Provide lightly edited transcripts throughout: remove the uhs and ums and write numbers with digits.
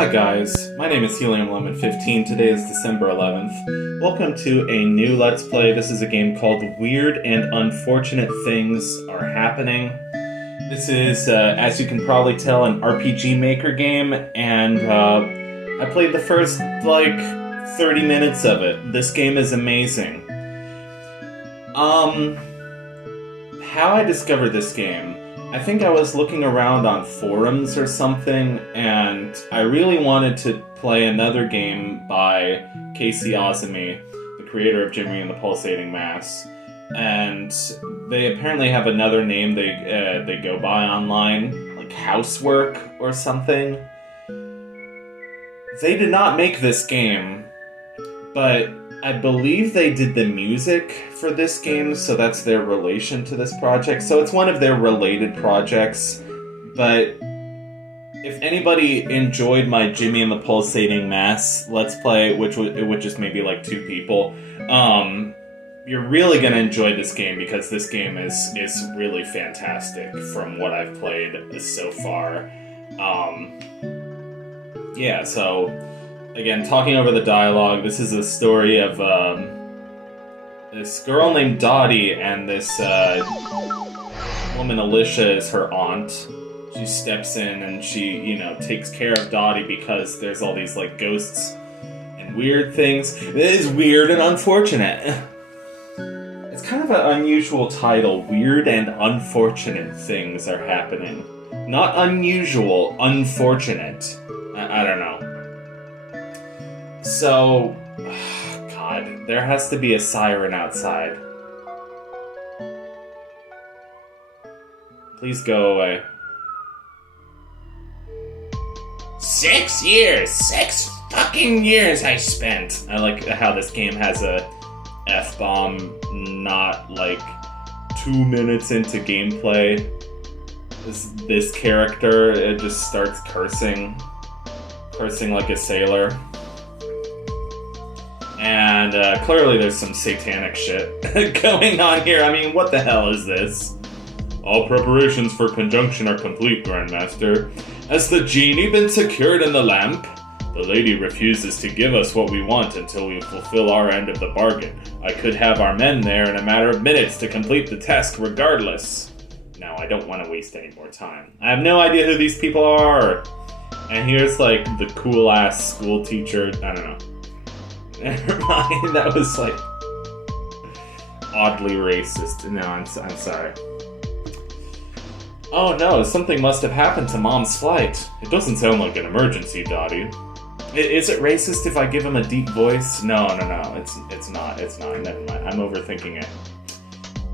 Hi guys, my name is Helium1115. Today is December 11th. Welcome to a new Let's Play. This is a game called Weird and Unfortunate Things Are Happening. This is, as you can probably tell, an RPG Maker game, and I played the first, 30 minutes of it. This game is amazing. How I discovered this game. I think I was looking around on forums or something, and I really wanted to play another game by Kasey Ozymy, the creator of Jimmy and the Pulsating Mass. And they apparently have another name they go by online, like Housework or something. They did not make this game, but I believe they did the music for this game, so that's their relation to this project. So it's one of their related projects, but if anybody enjoyed my Jimmy and the Pulsating Mass Let's Play, which would just maybe like 2 people, you're really going to enjoy this game because this game is really fantastic from what I've played so far. Yeah, so again, talking over the dialogue, this is a story of this girl named Dottie and this woman Alicia is her aunt. She steps in and she, takes care of Dottie because there's all these ghosts and weird things. It is weird and unfortunate. It's kind of an unusual title. Weird and unfortunate things are happening. Not unusual, unfortunate. I don't know. So, God, there has to be a siren outside. Please go away. 6 years! 6 fucking years I spent! I like how this game has a F-bomb not 2 minutes into gameplay. This character, it just starts cursing like a sailor. And clearly there's some satanic shit going on here. I mean, what the hell is this? All preparations for conjunction are complete, Grandmaster. Has the genie been secured in the lamp? The lady refuses to give us what we want until we fulfill our end of the bargain. I could have our men there in a matter of minutes to complete the task regardless. No, I don't want to waste any more time. I have no idea who these people are. And here's the cool-ass school teacher. I don't know. Never mind, that was oddly racist. No, I'm sorry. Oh no, something must have happened to Mom's flight. It doesn't sound like an emergency, Dottie. Is it racist if I give him a deep voice? No, it's not, never mind, I'm overthinking it.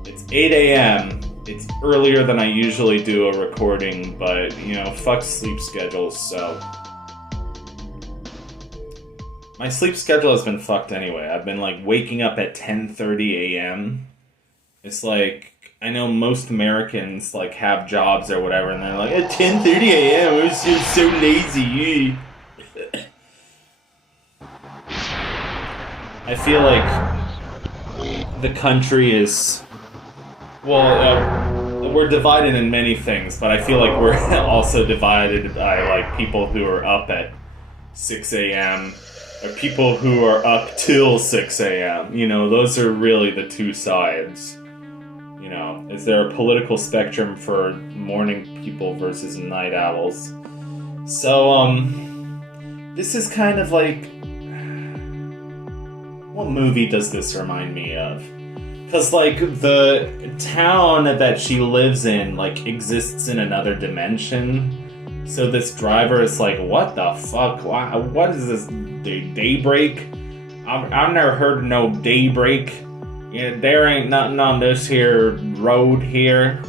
It's 8 a.m., it's earlier than I usually do a recording, but, fuck sleep schedules, so... My sleep schedule has been fucked anyway. I've been, waking up at 10:30 a.m. It's I know most Americans, have jobs or whatever, and they're at 10:30 a.m., we're so lazy. I feel the country is... Well, we're divided in many things, but I feel we're also divided by, people who are up at 6 a.m., or people who are up till 6 a.m. Those are really the two sides. Is there a political spectrum for morning people versus night owls? So, this is kind of what movie does this remind me of? Because, the town that she lives in, exists in another dimension. So this driver is what the fuck? What is this? Daybreak? I've never heard of no daybreak. There ain't nothing on this here road here.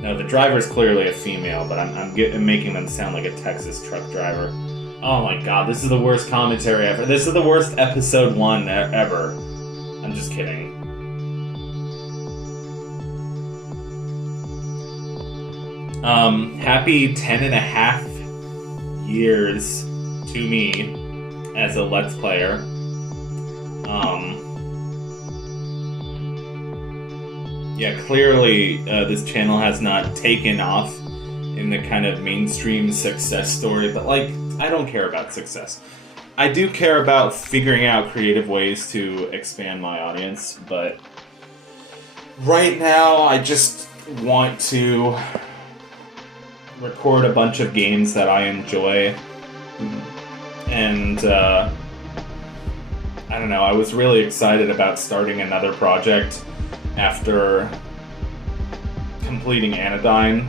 No, the driver's clearly a female, but I'm making them sound like a Texas truck driver. Oh my god, this is the worst commentary ever. This is the worst episode 1 ever. I'm just kidding. Happy 10.5 years to me as a Let's Player. Yeah, clearly this channel has not taken off in the kind of mainstream success story, but like, I don't care about success. I do care about figuring out creative ways to expand my audience, but right now I just want to record a bunch of games that I enjoy, and I don't know, I was really excited about starting another project after completing Anodyne,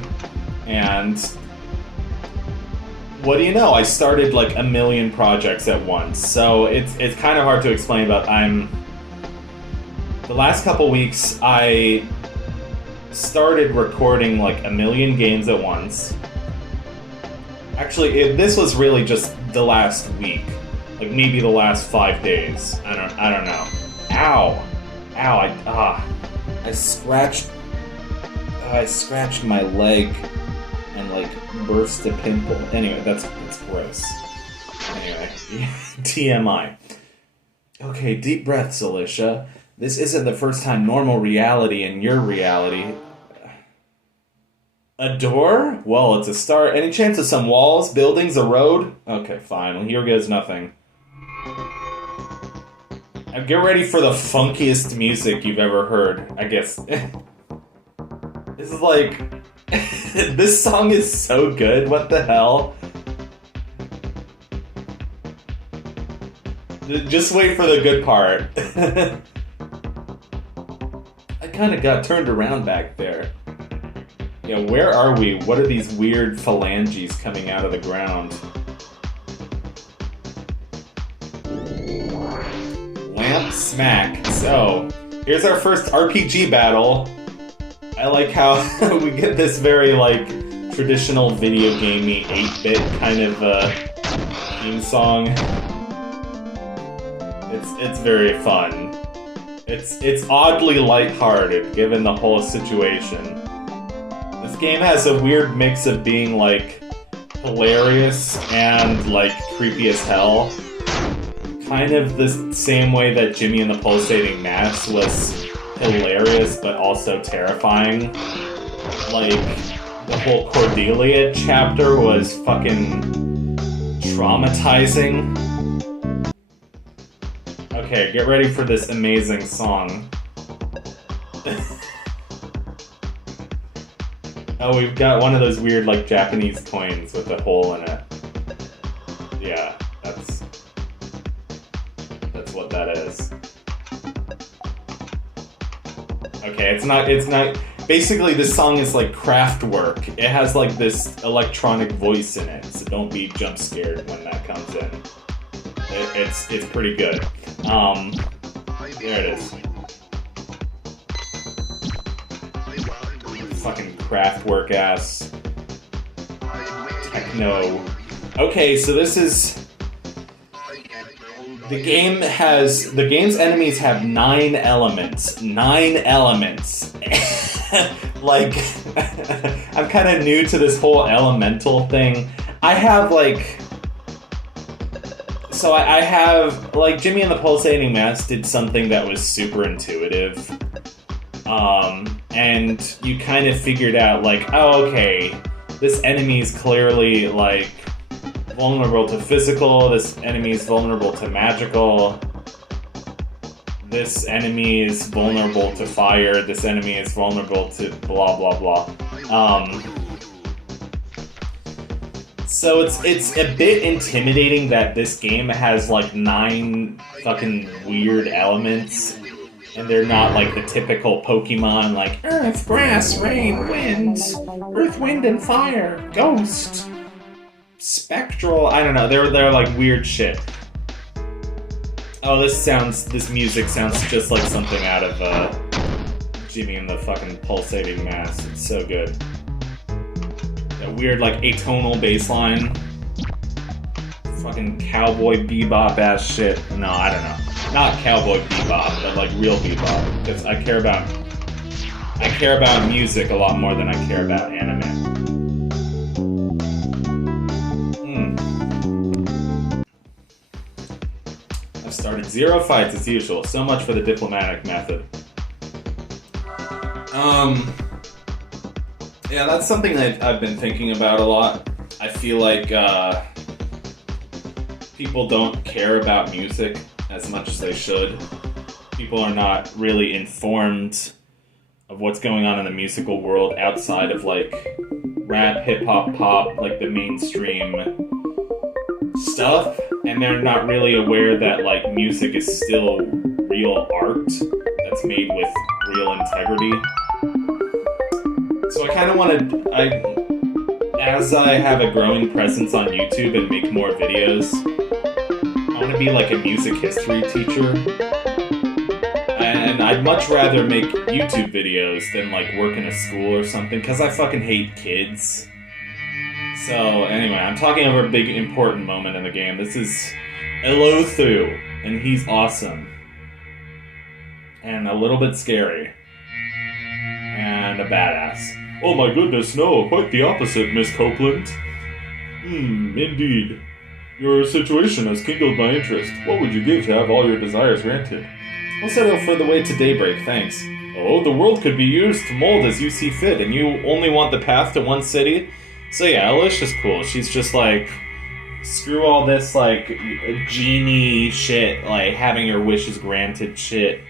and what do you know, I started like a million projects at once, so it's kind of hard to explain, but the last couple weeks I started recording like a million games at once. Actually, this was really just the last week, like maybe the last 5 days. I don't know. Ow, I scratched my leg and like burst a pimple. Anyway, that's gross. Anyway, TMI. Okay, deep breaths, Alicia. This isn't the first time normal reality in your reality. A door? Well, it's a start. Any chance of some walls, buildings, a road? Okay, fine. Well, here goes nothing. Now get ready for the funkiest music you've ever heard, I guess. This is like... this song is so good, what the hell? Just wait for the good part. I kinda got turned around back there. Yeah, where are we? What are these weird phalanges coming out of the ground? Lamp smack. So, here's our first RPG battle. I like how we get this very, like, traditional video gamey 8-bit kind of theme song. It's very fun. It's oddly lighthearted given the whole situation. This game has a weird mix of being like hilarious and like creepy as hell. Kind of the same way that Jimmy and the Pulsating Mass was hilarious but also terrifying. Like the whole Cordelia chapter was fucking traumatizing. Okay, get ready for this amazing song. Oh, we've got one of those weird, like, Japanese coins with a hole in it. Yeah, that's what that is. Okay, it's not, basically this song is like Kraftwerk. It has like this electronic voice in it, so don't be jump scared when that comes in. It's pretty good. There it is. Fucking Kraftwerk ass techno. Okay, so this is the game's enemies have 9 elements. 9 elements. Like I'm kind of new to this whole elemental thing. I have like Jimmy and the Pulsating Mass did something that was super intuitive. And you kind of figured out, like, oh, okay, this enemy is clearly, like, vulnerable to physical, this enemy is vulnerable to magical, this enemy is vulnerable to fire, this enemy is vulnerable to blah, blah, blah. So it's a bit intimidating that this game has, like, 9 fucking weird elements. And they're not like the typical Pokemon, like Earth, Grass, Rain, Wind, Earth, Wind, and Fire, Ghost, Spectral. I don't know. They're like weird shit. Oh, this music sounds just like something out of Jimmy and the fucking Pulsating Mass. It's so good. That weird like atonal bass line. Fucking Cowboy Bebop ass shit. No, I don't know. Not Cowboy Bebop, but like real bebop. Because I care about music a lot more than I care about anime. I've started 0 fights as usual. So much for the diplomatic method. Yeah, that's something that I've been thinking about a lot. I feel like people don't care about music as much as they should. People are not really informed of what's going on in the musical world outside of like rap, hip hop, pop, like the mainstream stuff, and they're not really aware that like music is still real art that's made with real integrity. So I kind of want to, as I have a growing presence on YouTube and make more videos, I want to be like a music history teacher. And I'd much rather make YouTube videos than like work in a school or something, because I fucking hate kids. So anyway, I'm talking over a big important moment in the game. This is Elothu, and he's awesome. And a little bit scary. And a badass. Oh my goodness, no, quite the opposite, Miss Copeland. Indeed. Your situation has kindled my interest. What would you give to have all your desires granted? We'll settle for the way to daybreak, thanks. Oh, the world could be used to mold as you see fit, and you only want the path to one city? So yeah, Alicia's cool. She's just like, screw all this, like, genie shit, like, having your wishes granted shit.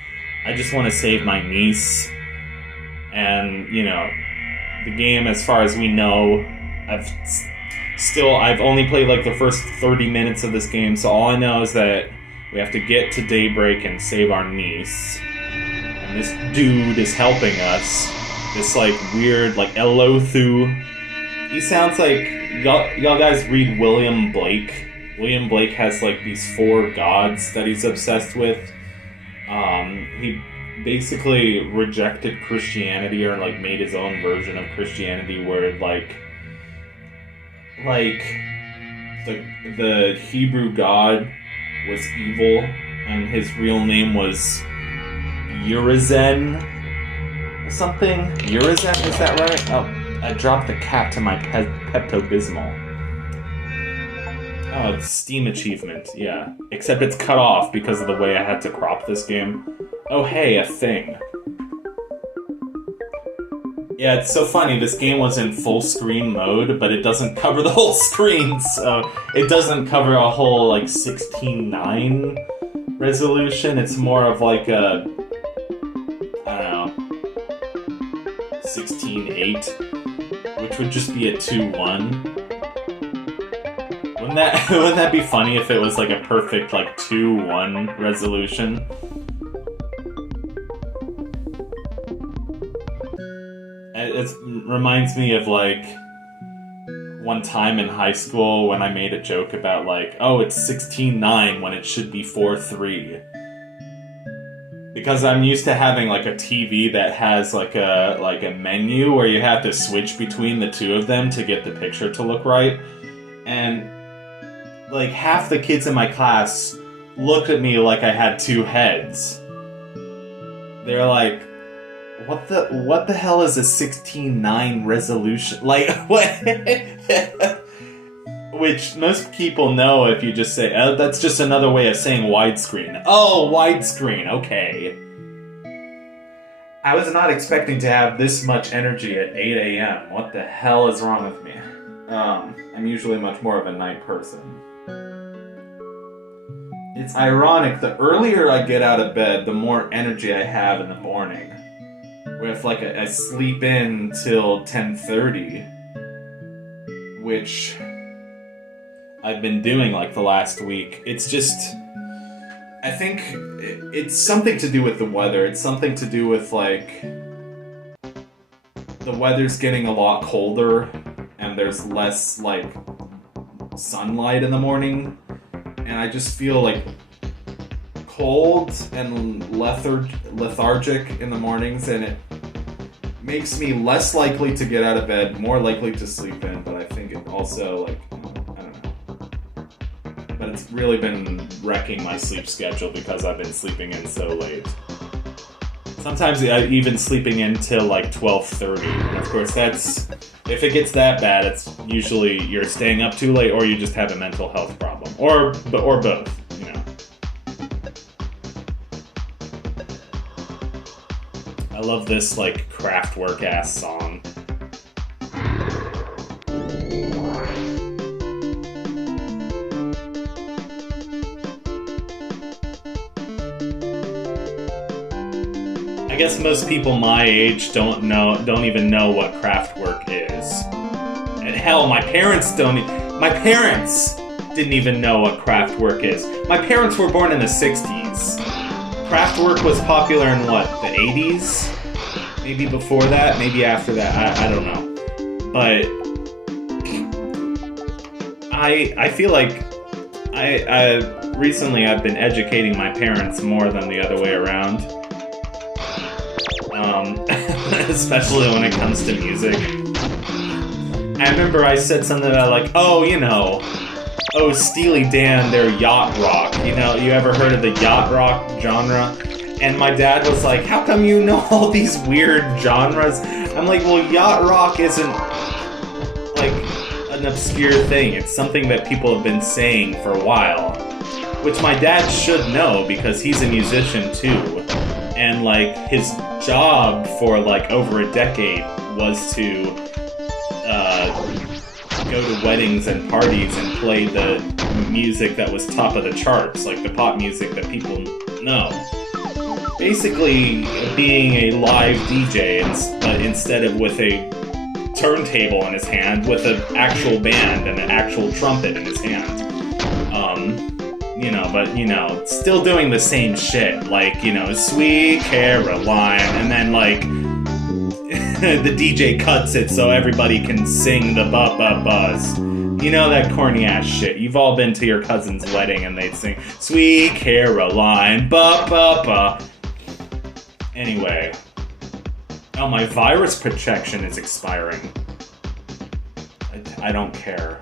I just want to save my niece. And, you know, the game, as far as we know, I've only played, like, the first 30 minutes of this game, so all I know is that we have to get to daybreak and save our niece. And this dude is helping us. This, like, weird, like, Elothu. He sounds like... Y'all guys read William Blake? William Blake has, like, these 4 gods that he's obsessed with. He basically rejected Christianity, or, like, made his own version of Christianity where, like the Hebrew god was evil, and his real name was Urizen or something. Urizen, is that right? Oh, I dropped the cap to my Pepto-Bismol. Oh, it's Steam achievement, yeah. Except it's cut off because of the way I had to crop this game. Oh hey, a thing. Yeah, it's so funny, this game was in full screen mode, but it doesn't cover the whole screen, so it doesn't cover a whole, like, 16:9 resolution. It's more of like a, I don't know, 16:8, which would just be a 2:1. Wouldn't that be funny if it was like a perfect, like, 2:1 resolution? It reminds me of, like, one time in high school when I made a joke about, like, oh, it's 16:9 when it should be 4:3. Because I'm used to having, like, a TV that has, like a menu where you have to switch between the two of them to get the picture to look right. And, like, half the kids in my class looked at me like I had 2 heads. They're like, what the hell is a 16:9 resolution? Like, what? Which most people know if you just say, oh, that's just another way of saying widescreen. Oh, widescreen, okay. I was not expecting to have this much energy at 8 a.m. What the hell is wrong with me? I'm usually much more of a night person. It's ironic, the earlier I get out of bed, the more energy I have in the morning. Where if, like, I sleep in till 10:30, which I've been doing, like, the last week, it's just, I think it's something to do with the weather. It's something to do with, like, the weather's getting a lot colder, and there's less, like, sunlight in the morning, and I just feel, like, cold and lethargic in the mornings, and it makes me less likely to get out of bed, more likely to sleep in, but I think it also, like, I don't know. But it's really been wrecking my sleep schedule because I've been sleeping in so late. Sometimes I'm even sleeping in till, like, 12:30, and of course that's, if it gets that bad, it's usually you're staying up too late or you just have a mental health problem. Or both. I love this, like, Kraftwerk-ass song. guess most people my age don't even know what Kraftwerk is. And hell, my parents didn't even know what Kraftwerk is. My parents were born in the 60s. Kraftwerk was popular in what, the 80s? Maybe before that, maybe after that, I don't know. But I feel like recently I've been educating my parents more than the other way around. Especially when it comes to music. I remember I said something about like, Steely Dan, they're yacht rock. You ever heard of the yacht rock genre? And my dad was like, how come you know all these weird genres? I'm like, well, yacht rock isn't like an obscure thing. It's something that people have been saying for a while. Which my dad should know because he's a musician too. And like his job for like over a decade was to go to weddings and parties and play the music that was top of the charts, like the pop music that people know. Basically being a live DJ, but instead of with a turntable in his hand, with an actual band and an actual trumpet in his hand. But still doing the same shit, like, Sweet Caroline, and then like the DJ cuts it so everybody can sing the buzz. That corny ass shit. You've all been to your cousin's wedding and they'd sing Sweet Caroline, ba. Anyway. Oh, my virus protection is expiring. I don't care.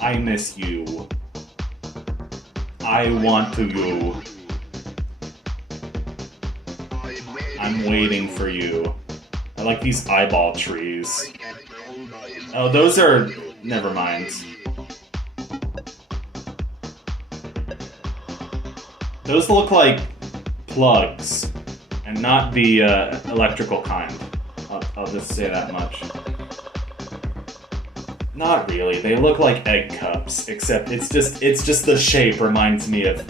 I miss you. I want to you. I'm waiting for you. I like these eyeball trees. Oh, those are... Never mind. Those look like plugs, and not the electrical kind. I'll just say that much. Not really. They look like egg cups, except it's just the shape reminds me of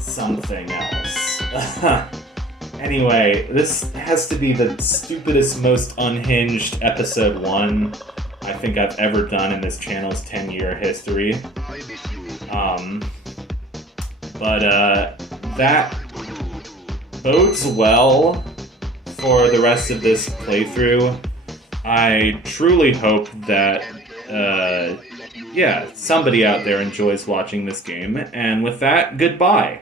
something else. Anyway, this has to be the stupidest, most unhinged episode 1 I think I've ever done in this channel's 10-year history. That bodes well for the rest of this playthrough. I truly hope that, somebody out there enjoys watching this game. And with that, goodbye.